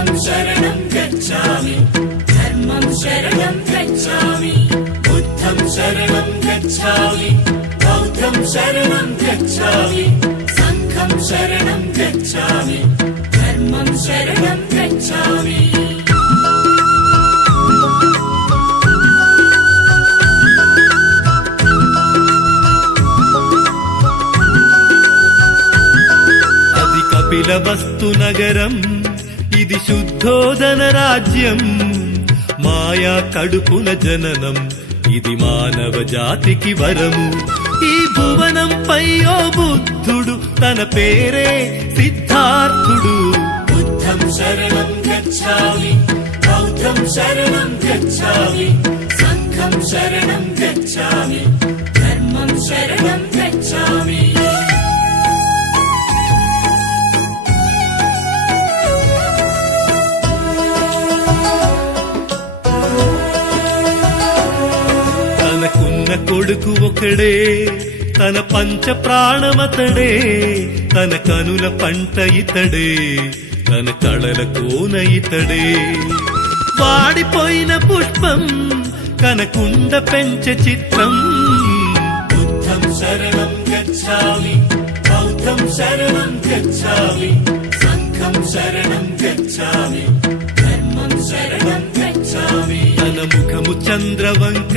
సంఘం శరణం గచ్ఛామి ధర్మం శరణం గచ్ఛామి బుద్ధం శరణం గచ్ఛామి బౌద్ధం శరణం గచ్ఛామి సంఘం శరణం గచ్ఛామి ధర్మం శరణం గచ్ఛామి. కపిలవస్తు నగరం ఇది శుద్ధోదన రాజ్యం, మాయా కడుపుల జననం ఇది మానవ జాతికి వరము. ఈ భువనంపై ఓ బుద్ధుడు తన పేరే సిద్ధార్థుడు. బుద్ధం శరణం గచ్ఛామి బౌద్ధం శరణం గచ్ఛామి సంఘం శరణం గచ్ఛామి ధర్మం శరణం గచ్ఛామి. తనకున్న కొడుకు ఒకడే, తన పంచ ప్రాణమతడే, తన కనుల పంట ఇతడే, తన కళల కోన ఇతడే. వాడిపోయిన పుష్పం కనకుండ పెంచ చిత్రం. బుద్ధం శరణం గచ్ఛామి బౌద్ధం శరణం గచ్ఛామి సంఘం శరణం గచ్ఛామి ధర్మం శరణం గచ్ఛామి. తన ముఖము చంద్రవంక